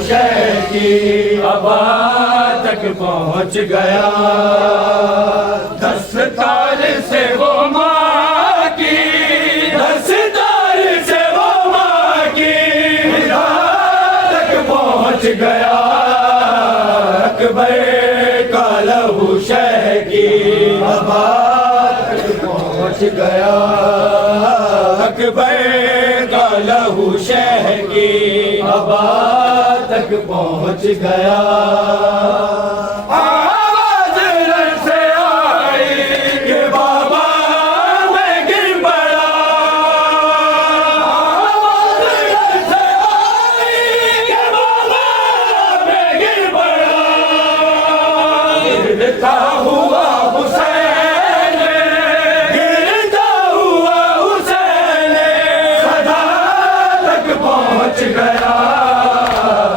शहर की हवा तक पहुँच गया। दस्तकार से वो माँ की, दस्तकार से वो माँ की तक पहुँच गया। अकबर का लहू शहर की हवा तक पहुँच गया। अकबर का लहू शहर की हवा तक पहुँच गया। आवाज रण से आई कि बाबा मैं गिर पड़ा। आवाज रण से आई कि बाबा मैं गिर पड़ा। गिरता हुआ हुसैन, गिरता हुआ हुसैन सदा तक पहुँच गया।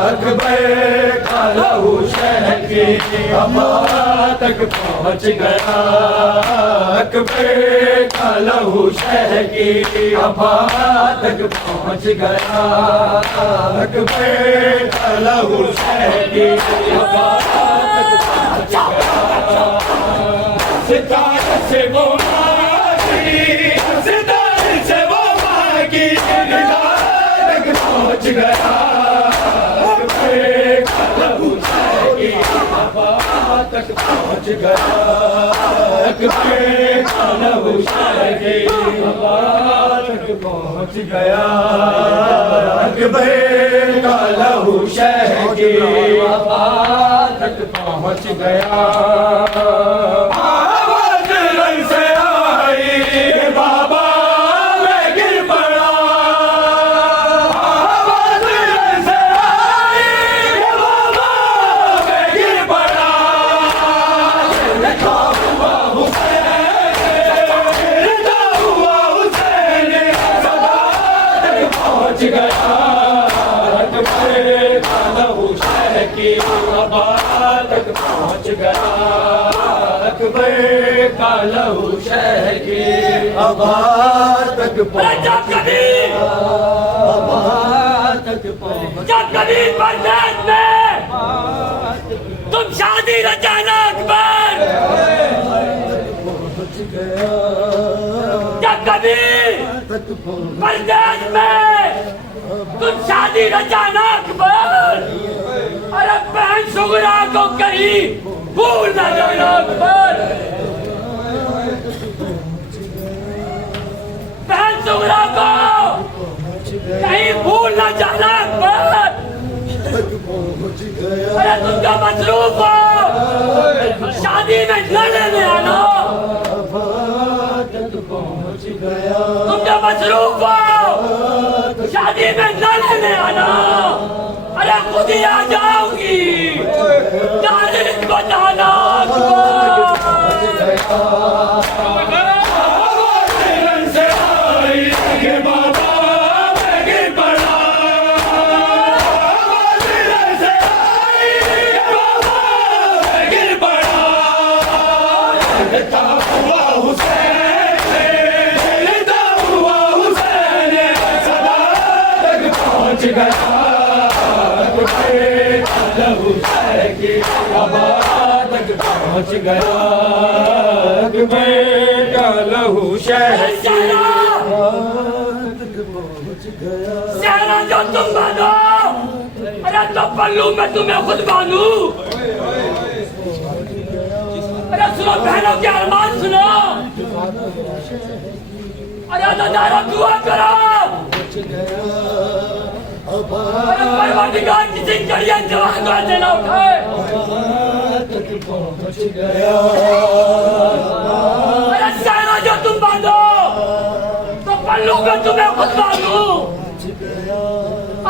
अकबर का लहू शहर की हवा तक पहुँच गया। अकबर का लहू शहर की हवा तक पहुँच गया। अकबर का लहू शहर की हवा तक पहुँच गया। सितारे से वो मांगी, सितारे से वो मांगी तक पहुँच गया। तक पहुँच गया। अकबर का लहू शहर की हवा तक पहुँच गया। अकबर का लहू शहर की हवा तक पहुँच गया। आवाज रण से आई बाबा मैं गिर पड़ा। आवाज रण से आई बाबा मैं गिर पड़ा। गिरता हुआ हुसैन सदा तक पहुँच गया। अकबर का लहू शहर की हवा तक पहुँच गया। अकबर का लहू शहर की हवा तक पहुँच गया। हवा तक पहुँच जब कभी बगदाद में तुम शादी रचाना अकबर, गया। जब कभी बगदाद में तुम शादी रचाना अकबर, अरे बहन सुगरा को कहीं भूल न जाना अकबर। बहन सुगरा को कहीं भूल न जाना अकबर। अरे तुम क्या मसरूफ हो, शादी में न लेने आना। तुम क्या मसरूफ हो, शादी में न लेने आना। अरे खुद ही आ जाऊंगी, तारीख को जाना पहुँच गया। अकबर का लहू शहर की पहुँच गया। सहरा जो तुम बांधो, अरे तो पल्लू में तुम्हें खुद बांधू। अरे सुनो बहनों के अरमान सुनो, अरे दादा दुआ करो। अरे परवरदिगार किसी कड़िया जवान को देना उठाए। पहुँच गया। अरे सहरा जो तुम बांधो, तो पल्लू में तुम्हें खुद बांधू।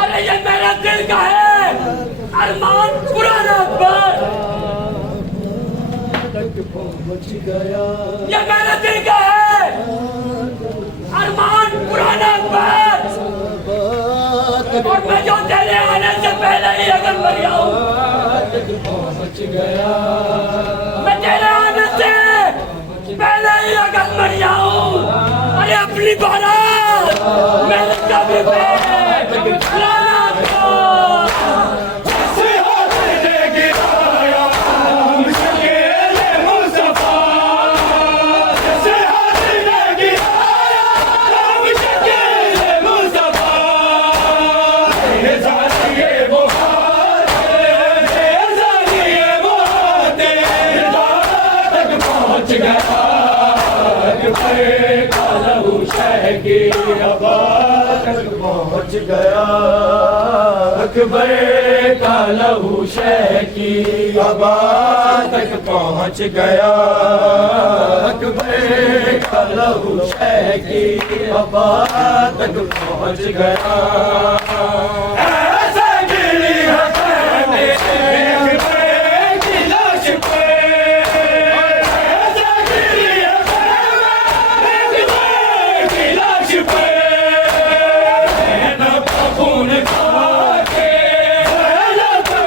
अरे ये मेरा दिल का है अरमान पुराना अकबर। पहुँच गया। ये मेरे दिल का है अरमान पुराना अकबर। और मैं जो तेरे आने से पहले ही अगर मर जाऊं, पहुँच गया। मैं तेरे आने से पहले ही अगर मर जाऊं। अरे अपनी बारात मेरे कभी पे लाना पहुंच गया अकबर का लहू शह की आबाद तक पहुंच गया अकबर का लहू शह की आबाद तक पहुंच गया ऐसे गिरी हसन अकबर की लाश पे ऐसे गिरी हसन अकबर की लाश पे खून खाके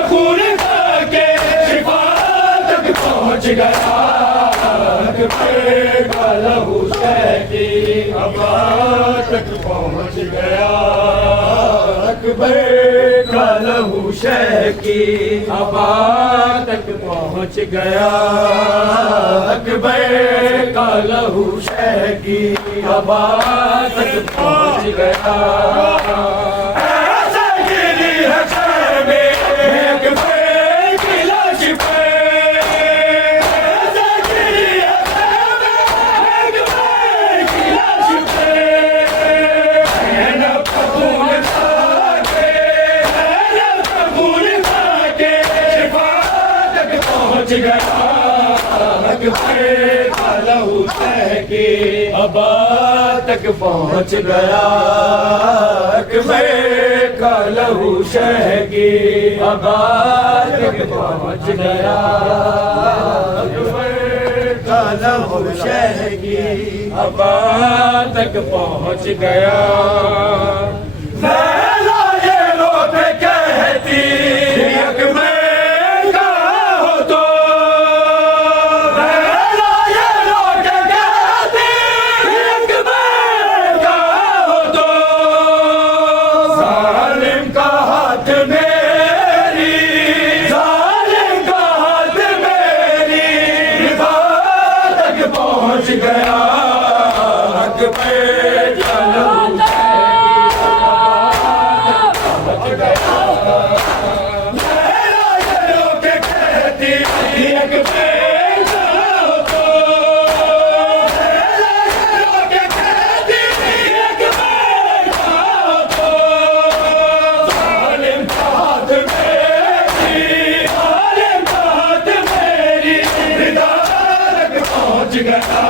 खून खाके शिफा तक पहुंच गया अकबर का लहू शह की आबाद तक पहुंच गया अकबर का लहू शह की आबाद तक पहुंच गया अकबर का लहू शह की आबाद तक पहुंच गया आबाद तक पहुंच गया अकबर का लहू शह की आबाद तक पहुंच गया अकबर का लहू शह की आबाद तक पहुंच गया लैला ये रोत कहती अकबर पहुंच गया अकबर का लहू पहुंच गया लैला ये रोक कहती अकबर का हो लैला ये रोक कहती अकबर का हो जालिम का हाथ मेरी जालिम का हाथ मेरी रिदा तक पहुंच गया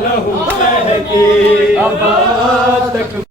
लहू शह की आबाद तक